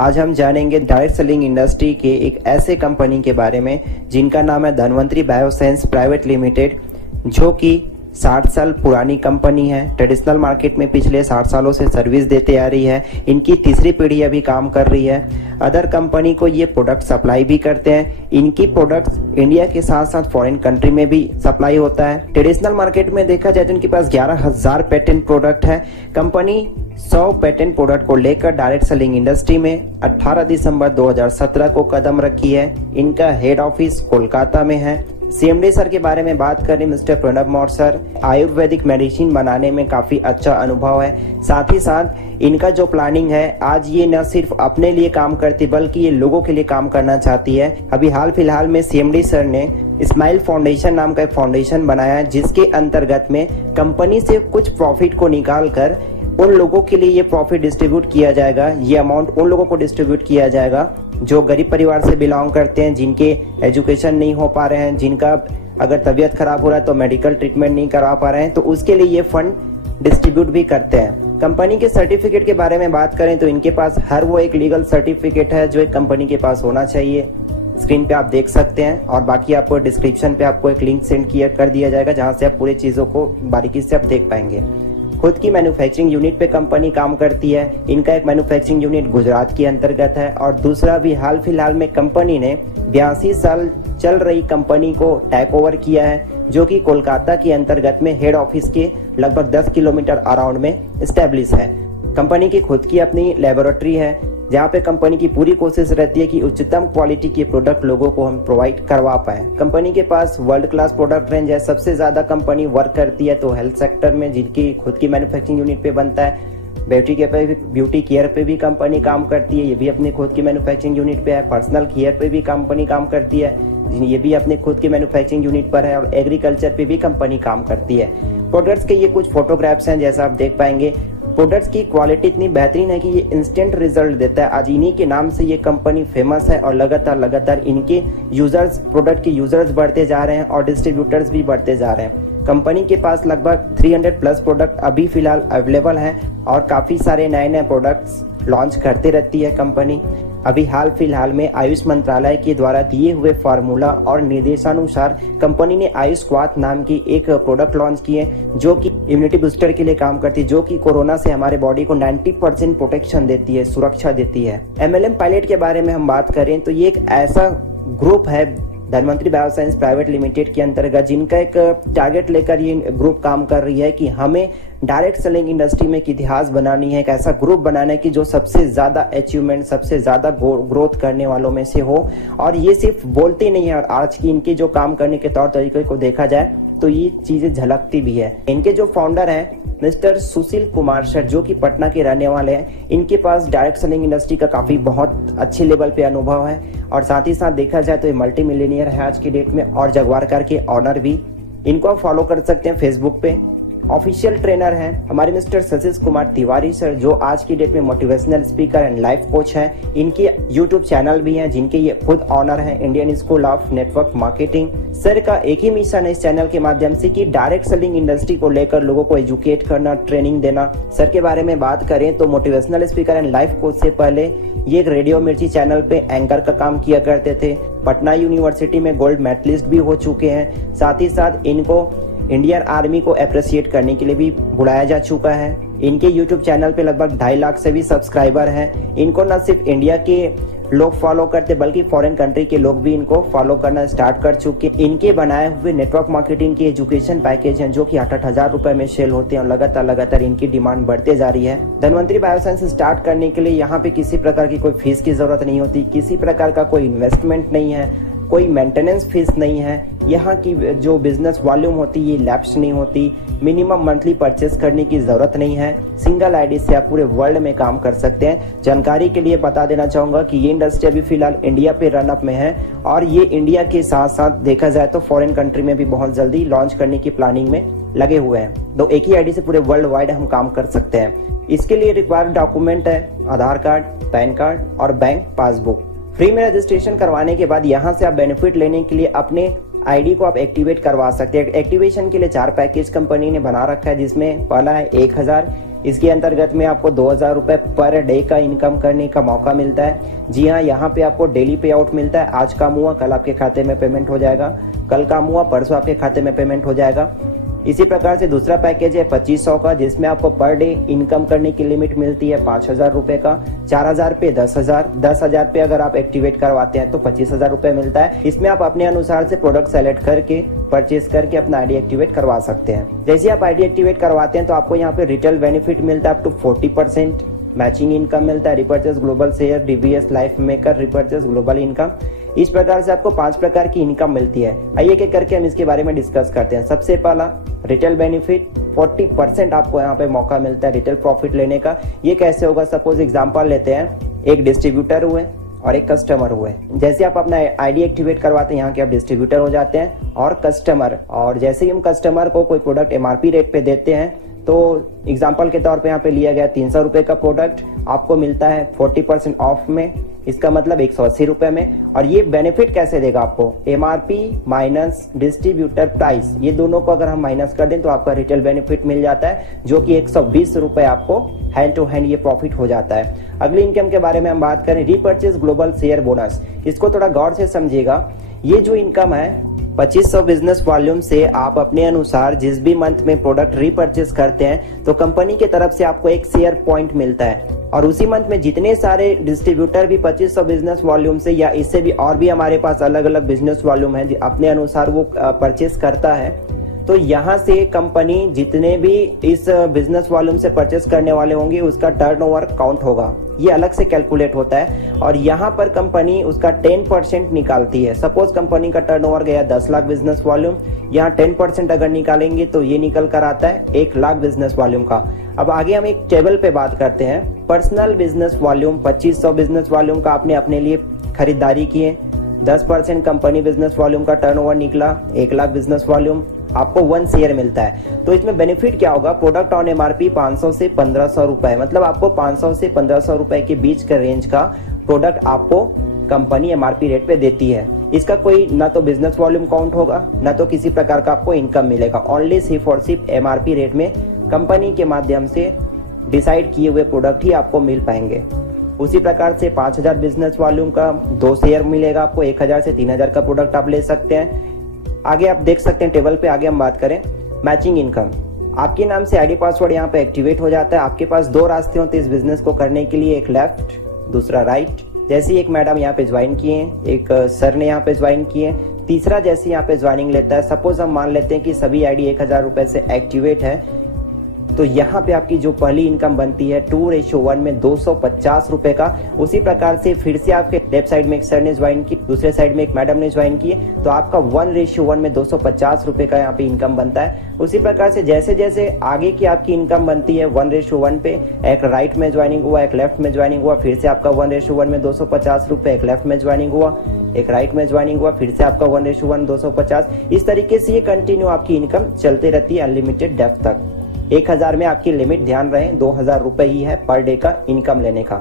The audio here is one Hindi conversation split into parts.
आज हम जानेंगे डायरेक्ट सेलिंग इंडस्ट्री के एक ऐसे कंपनी के बारे में जिनका नाम है धन्वंतरी बायोसाइंस प्राइवेट लिमिटेड, जो कि 60 साल पुरानी कंपनी है। ट्रेडिशनल मार्केट में पिछले 60 सालों से सर्विस देते आ रही है। इनकी तीसरी पीढ़ी अभी काम कर रही है। अदर कंपनी को ये प्रोडक्ट सप्लाई भी करते हैं। इनकी प्रोडक्ट्स इंडिया के साथ साथ फॉरेन कंट्री में भी सप्लाई होता है। ट्रेडिशनल मार्केट में देखा जाए तो इनके पास 11,000 पेटेंट प्रोडक्ट है। कंपनी 100 पेटेंट प्रोडक्ट को लेकर डायरेक्ट सेलिंग इंडस्ट्री में 18 दिसंबर 2017 को कदम रखी है। इनका हेड ऑफिस कोलकाता में है। सीएमडी सर के बारे में बात करें, mister Pranab Maurya sir Ayurvedic medicine बनाने में काफी अच्छा अनुभव है। साथ ही साथ इनका जो प्लानिंग है, आज ये न सिर्फ अपने लिए काम करती बल्कि ये लोगों के लिए काम करना चाहती है। अभी हाल फिलहाल में सीएमडी सर ने स्माइल फाउंडेशन नाम का एक फाउंडेशन बनाया है, जिसके अंतर्गत में कंपनी से कुछ प्रॉफिट को निकाल कर उन लोगों के लिए ये प्रॉफिट डिस्ट्रीब्यूट किया जाएगा। ये अमाउंट उन लोगों को डिस्ट्रीब्यूट किया जाएगा जो गरीब परिवार से बिलोंग करते हैं, जिनके एजुकेशन नहीं हो पा रहे हैं, जिनका अगर तबीयत खराब हो रहा है तो मेडिकल ट्रीटमेंट नहीं करा पा रहे हैं, तो उसके लिए ये फंड डिस्ट्रीब्यूट भी करते हैं। कंपनी के सर्टिफिकेट के बारे में बात करें तो इनके पास हर वो एक लीगल सर्टिफिकेट है जो एक कंपनी के पास होना चाहिए। स्क्रीन पे आप देख सकते हैं और बाकी आपको डिस्क्रिप्शन पे आपको एक लिंक सेंड कर दिया जाएगा, जहां से आप पूरी चीजों को बारीकी से आप देख पाएंगे। खुद की मैन्युफैक्चरिंग यूनिट पे कंपनी काम करती है। इनका एक मैन्युफैक्चरिंग यूनिट गुजरात के अंतर्गत है और दूसरा भी हाल फिलहाल में कंपनी ने 82 साल चल रही कंपनी को टेक ओवर किया है, जो कि कोलकाता के अंतर्गत में हेड ऑफिस के लगभग 10 किलोमीटर अराउंड में स्टैब्लिश है। कंपनी की खुद की अपनी लेबोरेटरी है, जहाँ पे कंपनी की पूरी कोशिश रहती है कि उच्चतम क्वालिटी के प्रोडक्ट लोगों को हम प्रोवाइड करवा पाए। कंपनी के पास वर्ल्ड क्लास प्रोडक्ट रेंज है। सबसे ज्यादा कंपनी वर्क करती है तो हेल्थ सेक्टर में, जिनकी खुद की मैन्युफैक्चरिंग यूनिट पे बनता है। ब्यूटी केयर पे भी कंपनी काम करती है, ये भी अपनी खुद की मैन्युफैक्चरिंग यूनिट पे है। पर्सनल केयर पे भी कंपनी काम करती है, ये भी अपने खुद की मैन्युफैक्चरिंग यूनिट पर है। और एग्रीकल्चर पे भी कंपनी काम करती है। प्रोडक्ट्स के ये कुछ फोटोग्राफ्स हैं, जैसा आप देख पाएंगे। प्रोडक्ट्स की क्वालिटी इतनी बेहतरीन है कि ये इंस्टेंट रिजल्ट देता है। आज इन्हीं के नाम से ये कंपनी फेमस है और लगातार इनके यूजर्स, प्रोडक्ट के यूजर्स बढ़ते जा रहे हैं और डिस्ट्रीब्यूटर्स भी बढ़ते जा रहे हैं। कंपनी के पास लगभग 300 प्लस प्रोडक्ट अभी फिलहाल अवेलेबल हैं और काफी सारे नए प्रोडक्ट्स लॉन्च करते रहती है कंपनी। अभी हाल फिलहाल में आयुष मंत्रालय के द्वारा दिए हुए फार्मूला और निर्देशानुसार कंपनी ने आयुष क्वाथ नाम की एक प्रोडक्ट लॉन्च की है, जो कि इम्यूनिटी बूस्टर के लिए काम करती है, जो कि कोरोना से हमारे बॉडी को 90% प्रोटेक्शन देती है, सुरक्षा देती है। MLM पायलट के बारे में हम बात करें तो ये एक ऐसा ग्रुप है धन्वंतरी बायोसाइंस प्राइवेट लिमिटेड के अंतर्गत, जिनका एक टारगेट लेकर ये ग्रुप काम कर रही है कि हमें डायरेक्ट सेलिंग इंडस्ट्री में एक इतिहास बनानी है, एक ऐसा ग्रुप बनाना है कि जो सबसे ज्यादा अचीवमेंट, सबसे ज्यादा ग्रोथ करने वालों में से हो। और ये सिर्फ बोलते नहीं है, और आज की इनके जो काम करने के तौर तरीके को देखा जाए तो ये चीजें झलकती भी है। इनके जो फाउंडर हैं मिस्टर सुशील कुमार सर, जो कि पटना के रहने वाले हैं, इनके पास डायरेक्ट सेलिंग इंडस्ट्री का काफी बहुत अच्छे लेवल पे अनुभव है। और साथ ही साथ देखा जाए तो ये मल्टी मिलियनियर है आज की डेट में और जगवार कार के ऑनर भी। इनको आप फॉलो कर सकते हैं फेसबुक पे। ऑफिशियल ट्रेनर हैं हमारे मिस्टर सतीश कुमार तिवारी सर, जो आज की डेट में motivational speaker and life coach हैं। इनके यूट्यूब चैनल भी हैं, जिनके ये खुद ऑनर हैं, Indian school of network marketing. Sir का एक ही मिशन है इस चैनल के माध्यम से कि डायरेक्ट सेलिंग इंडस्ट्री को लेकर लोगों को एजुकेट करना, ट्रेनिंग देना। सर के बारे में बात करें तो motivational speaker and life coach से पहले ये एक रेडियो मिर्ची चैनल पे एंकर का काम किया करते थे। पटना यूनिवर्सिटी में गोल्ड मेडलिस्ट भी हो चुके हैं। साथ ही साथ इनको इंडियन आर्मी को अप्रिशिएट करने के लिए भी बुलाया जा चुका है। इनके यूट्यूब चैनल पे लगभग 2.5 लाख से भी सब्सक्राइबर हैं। इनको न सिर्फ इंडिया के लोग फॉलो करते बल्कि फॉरेन कंट्री के लोग भी इनको फॉलो करना स्टार्ट कर चुके। इनके बनाए हुए नेटवर्क मार्केटिंग के एजुकेशन पैकेज हैं, जो कि 8,000 रुपए में सेल होते हैं और लगातार इनकी डिमांड बढ़ते जा रही है। धन्वंतरी बायोसाइंस स्टार्ट करने के लिए यहाँ पे किसी प्रकार की कोई फीस की जरूरत नहीं होती, किसी प्रकार का कोई इन्वेस्टमेंट नहीं है, कोई मेंटेनेंस फीस नहीं है। यहाँ की जो बिजनेस वॉल्यूम होती है ये लैप्स नहीं होती। मिनिमम मंथली परचेस करने की जरूरत नहीं है। सिंगल आईडी से आप पूरे वर्ल्ड में काम कर सकते हैं। जानकारी के लिए बता देना चाहूंगा कि ये इंडस्ट्री अभी फिलहाल इंडिया पे रन अप में है और ये इंडिया के साथ साथ देखा जाए तो फॉरेन कंट्री में भी बहुत जल्दी लॉन्च करने की प्लानिंग में लगे हुए हैं। तो एक ही आईडी से पूरे वर्ल्ड वाइड हम काम कर सकते हैं। इसके लिए रिक्वायर्ड डॉक्यूमेंट है आधार कार्ड, पैन कार्ड और बैंक पासबुक। फ्री में रजिस्ट्रेशन करवाने के बाद यहाँ से आप बेनिफिट लेने के लिए अपने आईडी को आप एक्टिवेट करवा सकते हैं। एक्टिवेशन के लिए 4 पैकेज कंपनी ने बना रखा है, जिसमें पहला है 1,000, इसके अंतर्गत में आपको 2000 रुपए पर डे का इनकम करने का मौका मिलता है। जी हाँ, यहाँ पे आपको डेली पे आउट मिलता है। आज काम हुआ कल आपके खाते में पेमेंट हो जाएगा, कल काम हुआ परसों आपके खाते में पेमेंट हो जाएगा। इसी प्रकार से दूसरा पैकेज है 2500 का, जिसमें आपको पर डे इनकम करने की लिमिट मिलती है 5000 रुपए का। 4000 पे 10,000, 10,000 पे अगर आप एक्टिवेट करवाते हैं तो 25,000 रुपए मिलता है। इसमें आप अपने अनुसार से प्रोडक्ट सेलेक्ट करके परचेज करके अपना आईडी एक्टिवेट करवा सकते हैं। जैसे आप आईडी एक्टिवेट करवाते हैं तो आपको यहाँ पे रिटेल बेनिफिट मिलता है अप टू 40%, मैचिंग इनकम मिलता है, repurchase global share, DVS life maker, repurchase global income. इस प्रकार से आपको 5 प्रकार की इनकम मिलती है। आइए एक एक करके हम इसके बारे में डिस्कस करते हैं। सबसे पहला रिटेल बेनिफिट, 40% आपको यहाँ पे मौका मिलता है रिटेल प्रॉफिट लेने का। ये कैसे होगा? सपोज एग्जांपल लेते हैं, एक डिस्ट्रीब्यूटर हुए और एक कस्टमर हुए। जैसे आप अपना आईडी एक्टिवेट करवाते हैं, यहाँ के आप डिस्ट्रीब्यूटर हो जाते हैं और कस्टमर। और जैसे ही हम कस्टमर को कोई प्रोडक्ट एमआरपी रेट पे देते हैं तो एग्जांपल के तौर पे यहाँ पे लिया गया 300 रुपए का प्रोडक्ट आपको मिलता है 40% ऑफ में, इसका मतलब 180 रुपए में। और ये बेनिफिट कैसे देगा आपको? एमआरपी माइनस डिस्ट्रीब्यूटर प्राइस, ये दोनों को अगर हम माइनस कर दें तो आपका रिटेल बेनिफिट मिल जाता है, जो कि 120 रुपए आपको हैंड टू हैंड ये प्रॉफिट हो जाता है। अगली इनकम के बारे में हम बात करें, रीपर्चेज ग्लोबल शेयर बोनस। इसको थोड़ा गौर से समझिएगा। ये जो इनकम है 2500 बिजनेस वॉल्यूम से आप अपने अनुसार जिस भी मंथ में प्रोडक्ट रीपर्चेज करते हैं तो कंपनी की तरफ से आपको एक शेयर पॉइंट मिलता है। और उसी मंथ में जितने सारे डिस्ट्रीब्यूटर भी 2500 बिजनेस वॉल्यूम से या इससे भी और भी हमारे पास अलग अलग बिजनेस वॉल्यूम है अपने अनुसार वो परचेज करता है, तो यहाँ से कंपनी जितने भी इस बिजनेस वॉल्यूम से परचेस करने वाले होंगे उसका टर्नओवर काउंट होगा। ये अलग से कैलकुलेट होता है और यहाँ पर कंपनी उसका 10% निकालती है। सपोज कंपनी का टर्नओवर गया 10 लाख बिजनेस वॉल्यूम, यहाँ 10% अगर निकालेंगे तो ये निकल कर आता है 1 लाख बिजनेस वॉल्यूम का। अब आगे हम एक टेबल पे बात करते हैं। Personal business volume 2500 business volume का आपने अपने लिए खरीदारी किए, 10% कंपनी बिजनेस वॉल्यूम का टर्नओवर निकला 1 लाख बिजनेस वॉल्यूम, आपको 1 शेयर मिलता है। तो इसमें बेनिफिट क्या होगा? प्रोडक्ट ऑन एमआरपी 500 से 1500 रुपए, मतलब आपको 500 से 1500 रुपए के बीच का रेंज का प्रोडक्ट आपको कंपनी एमआरपी रेट पे देती है। इसका कोई ना तो बिजनेस वॉल्यूम काउंट होगा ना तो किसी प्रकार का आपको इनकम मिलेगा। ओनली सिर्फ और सिर्फ एमआरपी रेट में कंपनी के माध्यम से डिसाइड किए हुए प्रोडक्ट ही आपको मिल पाएंगे। उसी प्रकार से 5000 बिजनेस वॉल्यूम का 2 शेयर मिलेगा आपको। 1000 से 3000 का प्रोडक्ट आप ले सकते हैं। आगे आप देख सकते हैं टेबल पे। आगे हम बात करें मैचिंग इनकम। आपके नाम से आईडी पासवर्ड यहाँ पे एक्टिवेट हो जाता है। आपके पास 2 रास्ते होते हैं इस बिजनेस को करने के लिए, एक लेफ्ट दूसरा राइट। जैसे एक मैडम यहाँ पे ज्वाइन किए, एक सर ने यहाँ पे ज्वाइन किए, तीसरा जैसे यहाँ पे ज्वाइनिंग लेता है। सपोज हम मान लेते हैं कि सभी आईडी 1000 रुपए से एक्टिवेट है, तो यहाँ पे आपकी जो पहली इनकम बनती है 2:1 में 250 रुपए का। उसी प्रकार से फिर से आपके लेफ्ट साइड में एक सर ने ज्वाइन की, दूसरे साइड में एक मैडम ने ज्वाइन की, तो आपका 1:1 में 250 रुपए का यहाँ पे इनकम बनता है। उसी प्रकार से जैसे जैसे आगे की आपकी इनकम बनती है 1:1 पे, एक राइट में ज्वाइनिंग हुआ, एक लेफ्ट में ज्वाइनिंग हुआ, फिर से आपका 1:1 में 250 रुपए, एक लेफ्ट में ज्वाइनिंग हुआ, एक राइट में ज्वाइनिंग हुआ, फिर से आपका 1:1 250। इस तरीके से ये कंटिन्यू आपकी इनकम चलते रहती है अनलिमिटेड डेप्थ तक। 1000 में आपकी लिमिट ध्यान रहे 2000 रुपए ही है पर डे का इनकम लेने का।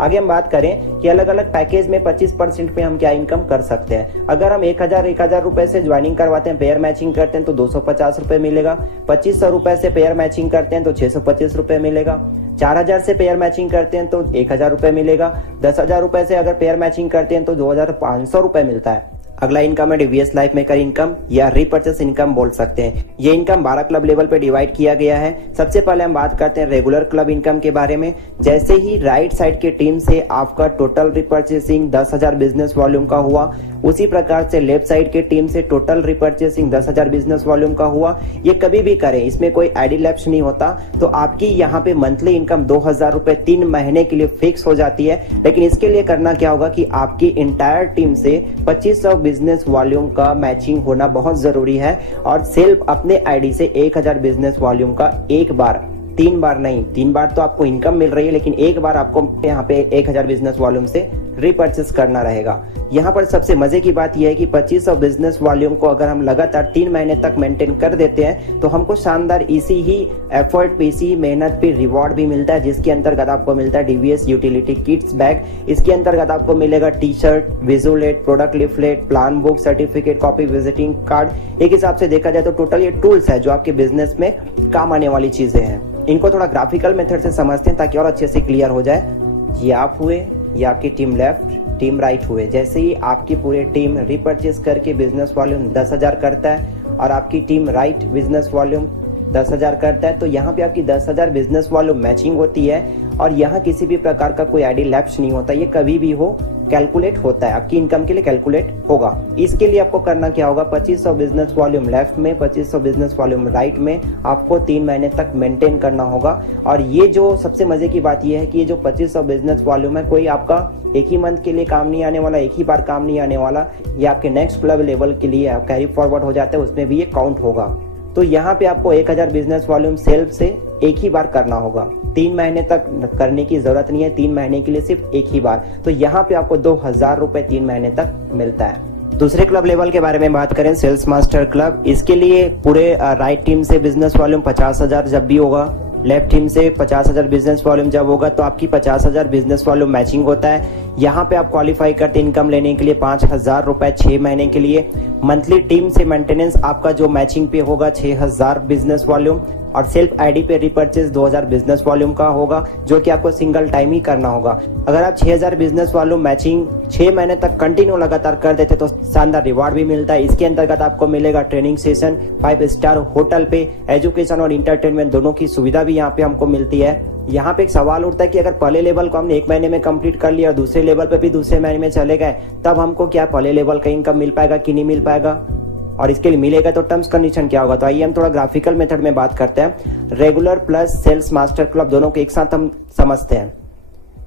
आगे हम बात करें कि अलग अलग पैकेज में 25% पे हम क्या इनकम कर सकते हैं। अगर हम 1000 रुपए से ज्वाइनिंग करवाते हैं, पेयर मैचिंग करते हैं तो 250 रुपए मिलेगा। 2500 रुपए से पेयर मैचिंग करते हैं तो 625 रुपए मिलेगा। 4000 से पेयर मैचिंग करते हैं तो 1000 रुपए मिलेगा। 10,000 रुपए से अगर पेयर मैचिंग करते हैं तो 2500 रुपए मिलता है। अगला इनकम है डीवीएस लाइफ मेकर इनकम या रीपर्चेस इनकम बोल सकते हैं। ये इनकम 12 क्लब लेवल पे डिवाइड किया गया है। सबसे पहले हम बात करते हैं रेगुलर क्लब इनकम के बारे में। जैसे ही राइट साइड की टीम से आपका टोटल रीपर्चेसिंग 10,000 बिजनेस वॉल्यूम का हुआ, उसी प्रकार से लेफ्ट साइड की टीम से टोटल रीपर्चेसिंग 10,000 बिजनेस वॉल्यूम का हुआ। ये कभी भी करें, इसमें कोई आईडी लैप्स नहीं होता। तो आपकी यहाँ पे मंथली इनकम 2000 रुपए 3 महीने के लिए फिक्स हो जाती है। लेकिन इसके लिए करना क्या होगा कि आपकी इंटायर टीम से 2500 बिजनेस वॉल्यूम का मैचिंग होना बहुत जरूरी है और सेल्फ अपने आईडी से 1000 बिजनेस वॉल्यूम का एक बार, 3 बार नहीं, 3 बार तो आपको इनकम मिल रही है लेकिन एक बार आपको यहाँ पे 1000 बिजनेस वॉल्यूम से रीपर्चेस करना रहेगा। यहाँ पर सबसे मजे की बात यह है कि 2500 बिजनेस वॉल्यूम को अगर हम लगातार 3 महीने तक मेंटेन कर देते हैं तो हमको शानदार इसी ही एफर्ट पे, इसी मेहनत पे रिवॉर्ड भी मिलता है, जिसके अंतर्गत आपको मिलता है डीवीएस यूटिलिटी किट्स बैग। इसके अंतर्गत आपको मिलेगा टी शर्ट, विजुलेट, product leaflet, plan book, certificate copy, visiting card. एक हिसाब से देखा जाए तो टोटल ये टूल्स है जो आपके बिजनेस में काम आने वाली चीजें हैं। इनको थोड़ा ग्राफिकल मेथड से समझते हैं ताकि और अच्छे से क्लियर हो जाए। ये आप हुए, ये आपकी टीम लेफ्ट, टीम राइट हुए। जैसे ही आपकी पूरी टीम रीपर्चेस करके बिजनेस वॉल्यूम 10,000 करता है और आपकी टीम राइट बिजनेस वॉल्यूम 10,000 करता है, तो यहाँ पे आपकी 10,000 बिजनेस वॉल्यूम मैचिंग होती है और यहाँ किसी भी प्रकार का कोई आईडी लैप्स नहीं होता। ये कभी भी हो कैलकुलेट होता है, आपकी इनकम के लिए कैलकुलेट होगा। इसके लिए आपको करना क्या होगा, 2500 बिजनेस वॉल्यूम लेफ्ट में, 2500 बिजनेस वॉल्यूम राइट में आपको 3 महीने तक मेंटेन करना होगा। और ये जो सबसे मजे की बात ये है कि ये जो 2500 बिजनेस वॉल्यूम है, कोई आपका एक ही मंथ के लिए काम नहीं आने वाला, एक ही बार काम नहीं आने वाला। ये आपके नेक्स्ट क्लब लेवल के लिए आप कैरी फॉरवर्ड हो जाते हैं, उसमें भी ये काउंट होगा। तो यहाँ पे आपको 1000 बिजनेस वॉल्यूम सेल्फ से एक ही बार करना होगा, 3 महीने तक करने की जरूरत नहीं है, 3 महीने के लिए सिर्फ एक ही बार। तो यहाँ पे आपको 2000 रुपए 3 महीने तक मिलता है। दूसरे क्लब लेवल के बारे में बात करें, सेल्स मास्टर क्लब, इसके लिए पूरे राइट टीम से बिजनेस वॉल्यूम 50,000 जब भी होगा, लेफ्ट टीम से 50,000 बिजनेस वॉल्यूम जब होगा, तो आपकी 50,000 बिजनेस वॉल्यूम मैचिंग होता है। यहाँ पे आप क्वालिफाई करते इनकम लेने के लिए 5,000 रुपए 6 महीने के लिए। मंथली टीम से मेंटेनेंस आपका जो मैचिंग पे होगा 6,000 बिजनेस वॉल्यूम, और सेल्फ आईडी पे रिपर्चेस 2000 बिजनेस वॉल्यूम का होगा, जो कि आपको सिंगल टाइम ही करना होगा। अगर आप 6000 बिजनेस वॉल्यूम मैचिंग 6 महीने तक कंटिन्यू लगातार कर देते तो शानदार रिवार्ड भी मिलता है। इसके अंतर्गत आपको मिलेगा ट्रेनिंग सेशन, 5 स्टार होटल पे, एजुकेशन और इंटरटेनमेंट दोनों की सुविधा भी यहाँ पे हमको मिलती है। यहाँ पे एक सवाल उठता है कि अगर पहले लेवल को हमने 1 महीने में कंप्लीट कर लिया और दूसरे लेवल पे भी दूसरे महीने में चले गए, तब हमको क्या पहले लेवल का इनकम मिल पाएगा कि नहीं मिल पाएगा, और इसके लिए मिलेगा तो टर्म्स कंडीशन क्या होगा। तो आइए हम थोड़ा ग्राफिकल मेथड में बात करते हैं। Regular plus sales master club दोनों को एक साथ हम समझते हैं।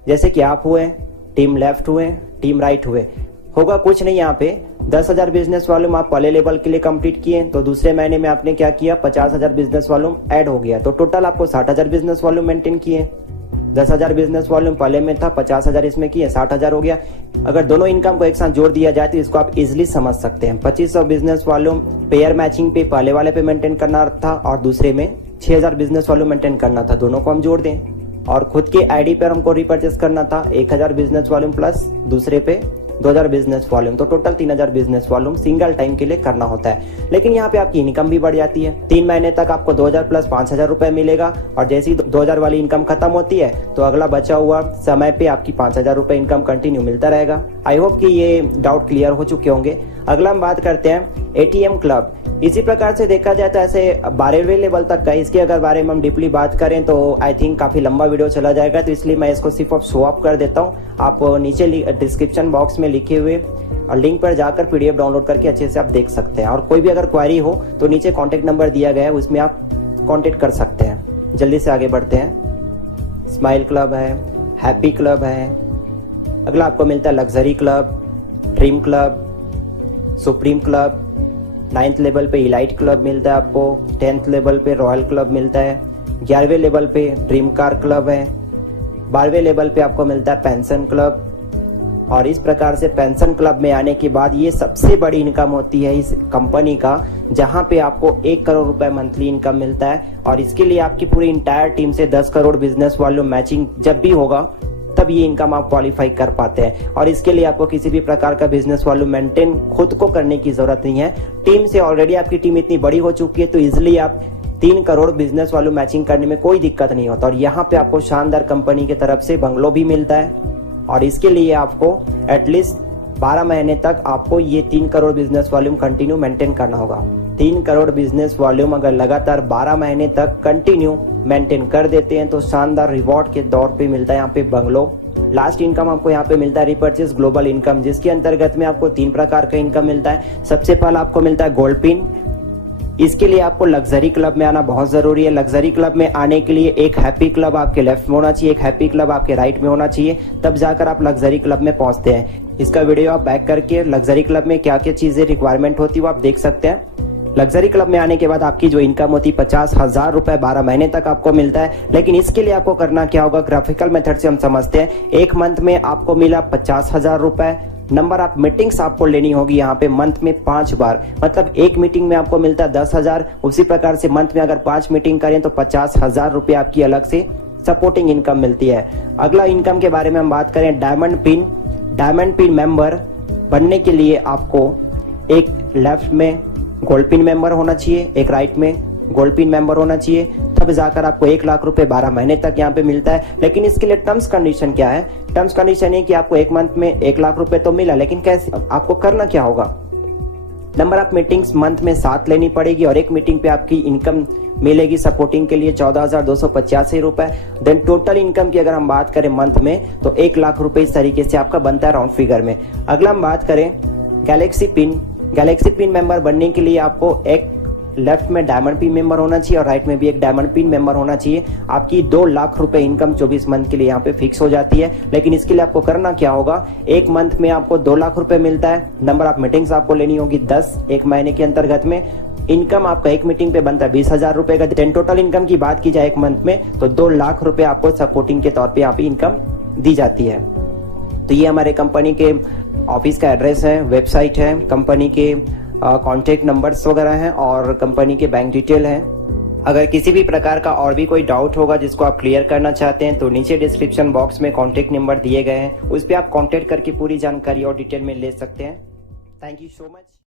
जैसे कि आप हुए, टीम लेफ्ट हुए, टीम राइट हुए, होगा कुछ नहीं। यहाँ पे 10,000 बिजनेस वॉल्यूम आप पहले लेवल के लिए कंप्लीट किए, तो दूसरे महीने में आपने क्या किया, 50,000 बिजनेस वॉल्यूम ऐड हो गया, तो टोटल आपको 60,000 बिजनेस वॉल्यूम मेंटेन किए। 10,000 बिजनेस वॉल्यूम पहले में था, 50,000 इसमें किए, 60,000 हो गया। अगर दोनों इनकम को एक साथ जोड़ दिया जाए तो इसको आप इजिली समझ सकते हैं। 2500 बिजनेस वॉल्यूम पेयर मैचिंग पे पहले वाले पे मेंटेन करना था और दूसरे में 6,000 बिजनेस वॉल्यूम मेंटेन करना था, दोनों को हम जोड़ दें। और खुद के आईडी पर हमको रिपर्चेस करना था 1000 बिजनेस वॉल्यूम प्लस दूसरे पे 2000 बिजनेस वॉल्यूम, तो total 3000 business volume single time के लिए करना होता है। लेकिन यहाँ पे आपकी इनकम भी बढ़ जाती है। 3 महीने तक आपको 2000 प्लस 5000 रुपए मिलेगा, और जैसे ही 2000 वाली इनकम खत्म होती है तो अगला बचा हुआ समय पे आपकी 5000 रुपए इनकम कंटिन्यू मिलता रहेगा। आई होप कि ये डाउट क्लियर हो चुके होंगे। अगला हम बात करते हैं एटीएम क्लब। इसी प्रकार से देखा जाए तो ऐसे 12वें लेवल तक का, इसके अगर बारे में हम डीपली बात करें तो आई थिंक काफी लंबा वीडियो चला जाएगा, तो इसलिए मैं इसको सिर्फ शो अप कर देता हूँ। आप नीचे डिस्क्रिप्शन बॉक्स में लिखे हुए और लिंक पर जाकर पीडीएफ डाउनलोड करके अच्छे से आप देख सकते हैं। और कोई भी अगर क्वेरी हो तो नीचे कॉन्टेक्ट नंबर दिया गया है, उसमें आप कॉन्टेक्ट कर सकते हैं। जल्दी से आगे बढ़ते हैं। स्माइल क्लब है, हैप्पी क्लब है। अगला आपको मिलता है luxury club, dream club, supreme club. 9th level पे इलाइट क्लब मिलता है आपको, 10th लेवल पे रॉयल क्लब मिलता है, 11वें लेवल पे ड्रीम कार क्लब है, 12वें लेवल पे आपको मिलता है पेंशन क्लब। और इस प्रकार से पेंशन क्लब में आने के बाद ये सबसे बड़ी इनकम होती है इस कंपनी का, जहां पे आपको 1 करोड़ रुपए मंथली इनकम मिलता है। और इसके लिए आपकी पूरी इंटायर टीम से 10 करोड़ बिजनेस वॉल्यूम मैचिंग जब भी होगा तब ये इनकम आप क्वालिफाई कर पाते हैं। और इसके लिए आपको किसी भी प्रकार का बिजनेस वॉल्यूम मेंटेन खुद को करने की जरूरत नहीं है। टीम से ऑलरेडी आपकी टीम इतनी बड़ी हो चुकी है, तो इजिली आप 3 करोड़ बिजनेस वॉल्यूम मैचिंग करने में कोई दिक्कत नहीं होता। और यहाँ पे आपको शानदार कंपनी की तरफ से बंगलो भी मिलता है, और इसके लिए आपको एटलीस्ट 12 महीने तक आपको ये 3 crore business volume continue maintain करना होगा। 3 करोड़ बिजनेस वॉल्यूम अगर लगातार 12 महीने तक कंटिन्यू मेंटेन कर देते हैं तो शानदार रिवॉर्ड के दौर पे मिलता है यहाँ पे बंगलो। लास्ट इनकम आपको यहाँ पे मिलता है रिपर्चेस ग्लोबल इनकम, जिसके अंतर्गत में आपको 3 प्रकार का इनकम मिलता है। सबसे पहला आपको मिलता है गोल्ड पिन। इसके लिए आपको लग्जरी क्लब में आना बहुत जरूरी है। लग्जरी क्लब में आने के लिए एक हैप्पी क्लब आपके लेफ्ट में होना चाहिए, एक हैप्पी क्लब आपके राइट में होना चाहिए, तब जाकर आप लग्जरी क्लब में पहुंचते हैं। इसका वीडियो आप बैक करके लग्जरी क्लब में क्या क्या चीजें रिक्वायरमेंट होती है वो आप देख सकते हैं। लग्जरी क्लब में आने के बाद आपकी जो इनकम होती है 50,000 रुपए 12 महीने तक आपको मिलता है। लेकिन इसके लिए आपको करना क्या होगा, ग्राफिकल मेथड से हम समझते हैं। 1 मंथ में आपको मिला 50,000 रुपए। नंबर ऑफ मीटिंग्स आपको लेनी होगी यहाँ पे मंथ में 5 बार, मतलब एक मीटिंग में आपको मिलता है 10,000। उसी प्रकार से मंथ में अगर 5 मीटिंग करें तो 50,000 रुपए आपकी अलग से सपोर्टिंग इनकम मिलती है। अगला इनकम के बारे में हम बात करें diamond pin. Diamond pin member बनने के लिए आपको एक लेफ्ट में गोल्ड पिन मेंबर होना चाहिए, एक राइट में गोल्ड पिन मेंबर होना चाहिए, तब जाकर आपको 1 लाख रुपए 12 महीने तक यहाँ पे मिलता है। लेकिन इसके लिए टर्म्स कंडीशन क्या है? टर्म्स कंडीशन ये कि आपको 1 मंथ में 1 लाख रुपए तो मिला, लेकिन कैसे आपको करना क्या होगा? नंबर ऑफ मीटिंग्स मंथ में 7 लेनी पड़ेगी और एक मीटिंग पे आपकी इनकम मिलेगी सपोर्टिंग के लिए 14,285 रुपए। देन टोटल इनकम की अगर हम बात करें मंथ में तो 1 लाख रुपए इस तरीके से आपका बनता है राउंड फिगर में। अगला हम बात करें गैलेक्सी पिन मेंबर बनने के लिए आपको एक लेफ्ट में डायमंड पिन मेंबर होना चाहिए और राइट में भी एक डायमंड पिन मेंबर होना चाहिए। आपकी 2 लाख रुपए इनकम 24 मंथ के लिए यहाँ पे फिक्स हो जाती है। लेकिन इसके लिए आपको करना क्या होगा? 1 मंथ में आपको 2 लाख रुपए मिलता है। नंबर ऑफ मीटिंग्स आपको लेनी होगी 10 1 महीने के अंतर्गत में। इनकम आपका एक मीटिंग पे बनता है 20,000 रुपए का। टोटल इनकम की बात की जाए 1 मंथ में तो 2 लाख रुपए आपको सपोर्टिंग के तौर पे यहाँ पे इनकम दी जाती है। तो ये हमारे कंपनी के ऑफिस का एड्रेस है, वेबसाइट है, कंपनी के कॉन्टेक्ट नंबर्स वगैरह हैं और कंपनी के बैंक डिटेल है। अगर किसी भी प्रकार का और भी कोई डाउट होगा जिसको आप क्लियर करना चाहते हैं तो नीचे डिस्क्रिप्शन बॉक्स में कॉन्टेक्ट नंबर दिए गए हैं, उस पर आप कॉन्टेक्ट करके पूरी जानकारी और डिटेल में ले सकते हैं। Thank you so much.